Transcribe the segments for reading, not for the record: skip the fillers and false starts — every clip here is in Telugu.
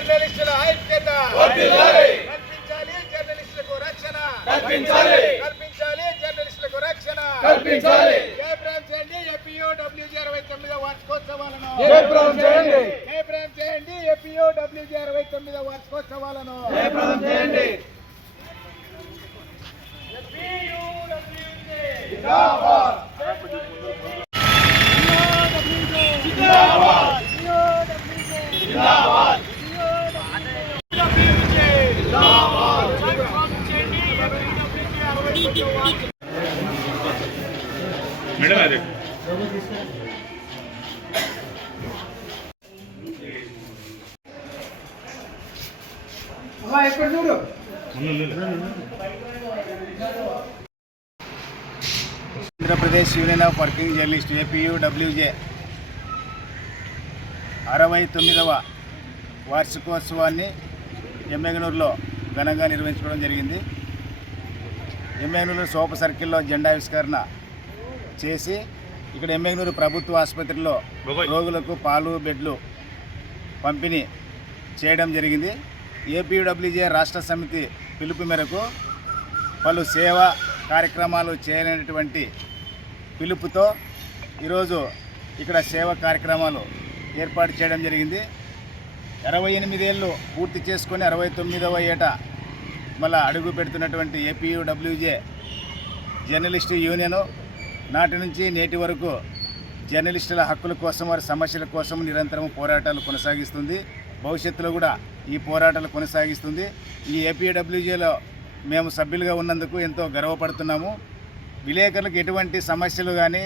జర్నలిస్టుల ఐక్యత కల్పించాలి, జర్నలిస్టులకు రక్షణ కల్పించాలి, జర్నలిస్టులకు రక్షణ కల్పించాలి. జయప్రదం చేయండి ఏపీయూడబ్ల్యూజే 69వ వార్షికోత్సవాలను. జయప్రదం చేయండి ఏపీయూడబ్ల్యూజే 69వ వార్షికోత్సవాలను. జయప్రదం చేయండి. జిందాబాద్ జిందాబాద్ జిందాబాద్ మేడం అదే ఎక్కడ చూడు Andhra Pradesh union of working journalist APUWJ 69వ వార్షికోత్సవాన్ని ఎమ్మెగనూరులో ఘనంగా నిర్వహించుకోవడం జరిగింది. ఎమ్మెగనూరు సోప సర్కిల్లో జెండావిష్కరణ చేసి ఇక్కడ ఎమ్మెగనూరు ప్రభుత్వ ఆసుపత్రిలో రోగులకు పాలు బెడ్లు పంపిణీ చేయడం జరిగింది. ఏపీయూడబ్ల్యూజే రాష్ట్ర సమితి పిలుపు మేరకు పలు సేవా కార్యక్రమాలు చేయలేనటువంటి పిలుపుతో ఈరోజు ఇక్కడ సేవా కార్యక్రమాలు ఏర్పాటు చేయడం జరిగింది. 68 ఏళ్ళు పూర్తి చేసుకొని 69వ ఏట మళ్ళీ అడుగు పెడుతున్నటువంటి ఏపీయూడబ్ల్యూజే జర్నలిస్టు యూనియను నాటి నుంచి నేటి వరకు జర్నలిస్టుల హక్కుల కోసం, వారి సమస్యల కోసం నిరంతరం పోరాటాలు కొనసాగిస్తుంది. భవిష్యత్తులో కూడా ఈ పోరాటాలు కొనసాగిస్తుంది. ఈ ఏపీయూడబ్ల్యూజేలో మేము సభ్యులుగా ఉన్నందుకు ఎంతో గర్వపడుతున్నాము. విలేకరులకు ఎటువంటి సమస్యలు కానీ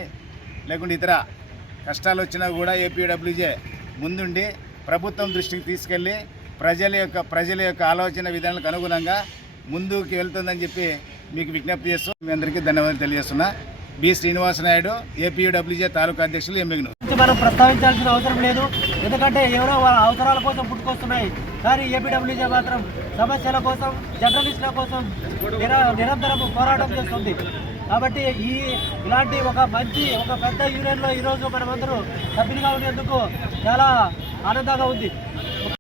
లేకుంటే ఇతర కష్టాలు వచ్చినా కూడా ఏపీయూడబ్ల్యూజే ముందుండి ప్రభుత్వం దృష్టికి తీసుకెళ్ళి ప్రజల యొక్క ఆలోచన విధానాలకు అనుగుణంగా ముందుకు వెళ్తుందని చెప్పి మీకు విజ్ఞప్తి చేస్తూ మీ అందరికీ ధన్యవాదాలు తెలియజేస్తున్నా. బి శ్రీనివాస నాయుడు, ఏపీయూడబ్ల్యూజే తాలూకా అధ్యక్షులు, ఎమ్మెగనూరు. మనం ప్రస్తావించాల్సిన అవసరం లేదు, ఎందుకంటే ఎవరో వాళ్ళ అవసరాల కోసం పుట్టుకొస్తున్నాయి. కానీ ఏపీడబ్ల్యూజే మాత్రం సమస్యల కోసం, జర్నలిస్టుల కోసం నిరంతరం పోరాటం చేస్తుంది. కాబట్టి ఇలాంటి ఒక పెద్ద యూనియన్లో ఈరోజు మనమందరూ సభ్యులుగా ఉండేందుకు చాలా ఆనందంగా ఉంది.